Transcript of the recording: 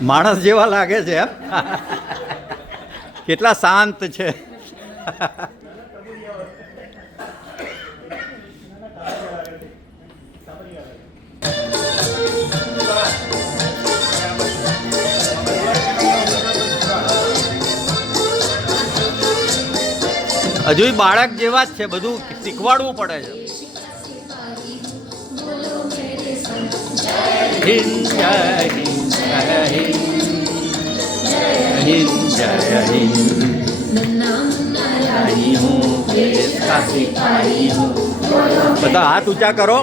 માણસ જેવા લાગે છે એમ કેટલા શાંત છે હજુ બાળક જેવા જ છે, બધું શીખવાડવું પડે છે. હિન્દ જય હિન્દ જય હિન્દ જય હિન્દ બધા હાથ ઊંચા કરો.